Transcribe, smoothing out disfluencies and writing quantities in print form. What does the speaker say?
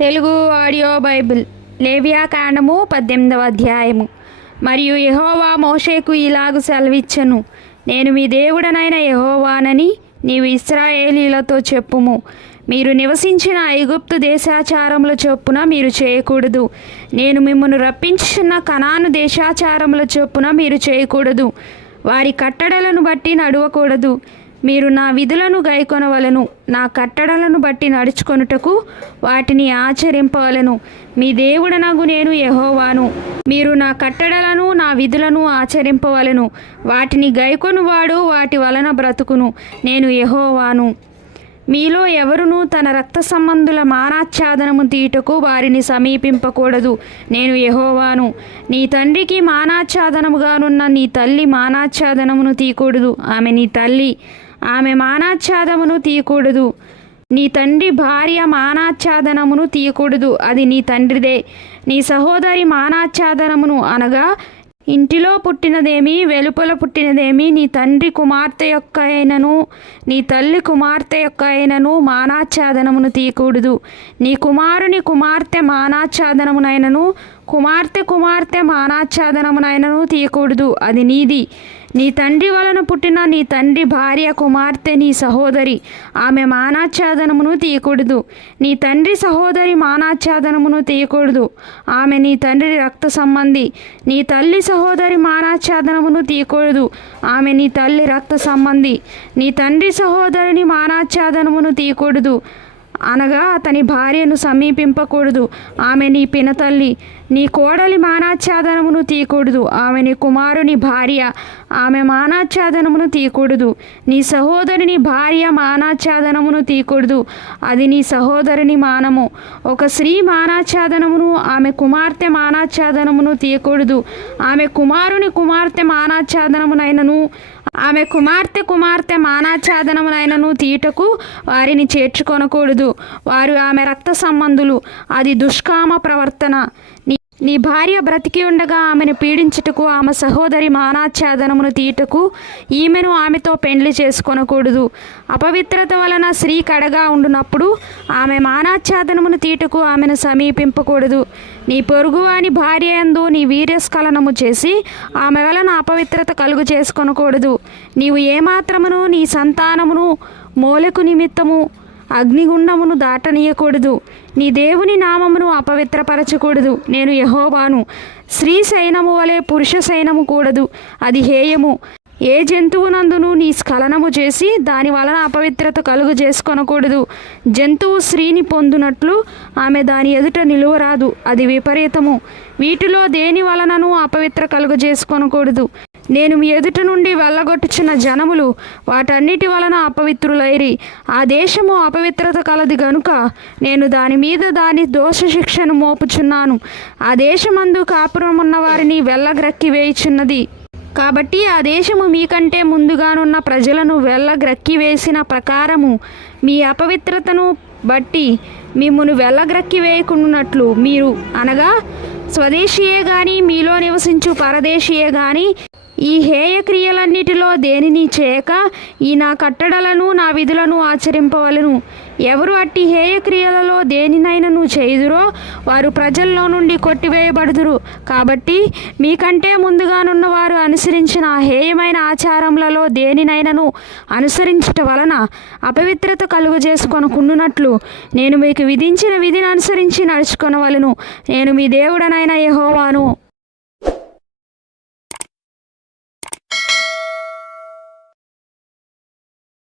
Telugu audio Bible లేవియాకాండము 18వ అధ్యాయము. మరియు యెహోవా మోషేకు ఇలాగు సెలవిచ్చెను, నేను మీ దేవుడనైన యెహోవానని నీవు ఇశ్రాయేలీయులతో చెప్పుము. మీరు నివసించిన ఐగుప్తు దేశాచారముల చొప్పున మీరు చేయకూడదు. నేను మిమ్మల్ని రప్పించిన కనాను దేశాచారముల చొప్పున మీరు చేయకూడదు. వారి కట్టడలను బట్టి నడవకూడదు. మీరు నా విధులను గైకొనవలను, నా కట్టడలను బట్టి నడుచుకొనుటకు వాటిని ఆచరింపవలను. మీ దేవుడనగు నేను యెహోవాను. మీరు నా కట్టడలను నా విధులను ఆచరింపవలను. వాటిని గైకొనువాడు వాటి వలన బ్రతుకును. నేను యెహోవాను. మీలో ఎవరునూ తన రక్త సంబంధుల మానాచ్ఛాదనము తీయుటకు వారిని సమీపింపకూడదు. నేను యెహోవాను. నీ తండ్రికి మానాచ్ఛాదనముగానున్న నీ తల్లి మానాచ్ఛాదనమును తీయకూడదు. ఆమె నీ తల్లి, ఆమె మానాచ్ఛాదమును తీయకూడదు. నీ తండ్రి భార్య మానాచ్ఛాదనమును తీయకూడదు, అది నీ తండ్రిదే. నీ సహోదరి మానాచ్ఛాదనమును అనగా ఇంటిలో పుట్టినదేమి వెలుపల పుట్టినదేమి నీ తండ్రి కుమార్తె యొక్క అయినను నీ తల్లి కుమార్తె యొక్క అయినను మానాచ్ఛాదనమును తీయకూడదు. నీ కుమారుని కుమార్తె మానాచ్ఛాదనమునైనను కుమార్తె మానాచ్ఛాదనమునైనను తీయకూడదు, అది నీది. నీ తండ్రి వలన పుట్టిన నీ తండ్రి భార్య కుమార్తె నీ సహోదరి, ఆమె మానాచ్ఛాదనమును తీయకూడదు. నీ తండ్రి సహోదరి మానాచ్ఛాదనమును తీయకూడదు, ఆమె నీ తండ్రి రక్త సంబంధి. నీ తల్లి సహోదరి మానాచ్ఛాదనమును తీయకూడదు, ఆమె నీ తల్లి రక్త సంబంధి. నీ తండ్రి సహోదరిని మానాచ్ఛాదనమును తీయకూడదు అనగా అతని భార్యను సమీపింపకూడదు, ఆమె నీ పినతల్లి. నీ కోడలి మానాచ్ఛాదనమును తీయకూడదు, ఆమె నీ కుమారుని భార్య, ఆమె మానాచ్ఛాదనమును తీయకూడదు. నీ సహోదరుని భార్య మానాచ్ఛాదనమును తీయకూడదు, అది నీ సహోదరుని మానము. ఒక స్త్రీ మానాచ్ఛాదనమును ఆమె కుమార్తె మానాచ్ఛాదనమును తీయకూడదు. ఆమె కుమారుని కుమార్తె మానాచ్ఛాదనమునైనను ఆమె కుమార్తె మానాచ్ఛాదనమునైనను తీయుటకు వారిని చేర్చుకొనకూడదు. వారు ఆమె రక్త సంబంధులు, అది దుష్కామ ప్రవర్తన. నీ భార్య బ్రతికి ఉండగా ఆమెను పీడించుటకు ఆమె సహోదరి మానాచ్ఛాదనమును తీయుటకు ఈమెను ఆమెతో పెండ్లి చేసుకొనకూడదు. అపవిత్రత వలన స్త్రీ కడగా ఉండునప్పుడు ఆమె మానాచ్ఛాదనమును తీయుటకు ఆమెను సమీపింపకూడదు. నీ పొరుగువాని భార్య యందు నీ వీర్యస్ఖలనము చేసి ఆమె వలన అపవిత్రత కలుగు చేసుకొనకూడదు. నీవు ఏమాత్రమును నీ సంతానమును మోలెకు నిమిత్తము అగ్నిగుండమును దాటనీయకూడదు. నీ దేవుని నామమును అపవిత్రపరచకూడదు. నేను యెహోవాను. స్త్రీ సైనము వలె పురుష సైనము కూడదు, అది హేయము. ఏ జంతువునందును నీ స్ఖలనము చేసి దాని వలన అపవిత్రత కలుగు చేసుకొనకూడదు. జంతువు స్త్రీని పొందునట్లు ఆమె దాని ఎదుట నిలువరాదు, అది విపరీతము. వీటిలో దేని వలనను అపవిత్ర కలుగు చేసుకొనకూడదు. నేను మీ ఎదుట నుండి వెళ్ళగొట్టుచున్న జనములు వాటన్నిటి వలన అపవిత్రులైరి. ఆ దేశము అపవిత్రత కలది గనుక నేను దాని మీద దాని దోష శిక్షను మోపుచున్నాను. ఆ దేశమందు కాపురమున్న వారిని వెళ్ళగ్రక్కి వేయుచున్నది. కాబట్టి ఆ దేశము మీకంటే ముందుగానున్న ప్రజలను వెళ్ళగ్రక్కి వేసిన ప్రకారము మీ అపవిత్రతను బట్టి మిమ్మును వెళ్ళగ్రక్కి వేయకున్నట్లు మీరు, అనగా స్వదేశీయే గాని మీలో నివసించు పరదేశీయే గాని ఈ హేయ క్రియలన్నిటిలో దేనిని చేయక ఈ నా కట్టడలను నా విధులను ఆచరింపవలను. ఎవరు అట్టి హేయ క్రియలలో దేనినైనను చేయుదురో వారు ప్రజల్లో నుండి కొట్టివేయబడుదురు. కాబట్టి మీకంటే ముందుగానున్న వారు అనుసరించిన హేయమైన ఆచారములలో దేనినైనను అనుసరించుట వలన అపవిత్రత కలుగు చేసుకొనకుండునట్లు నేను మీకు విధించిన విధిని అనుసరించి నడుచుకొనవలను. నేను మీ దేవుడనైన యెహోవాను.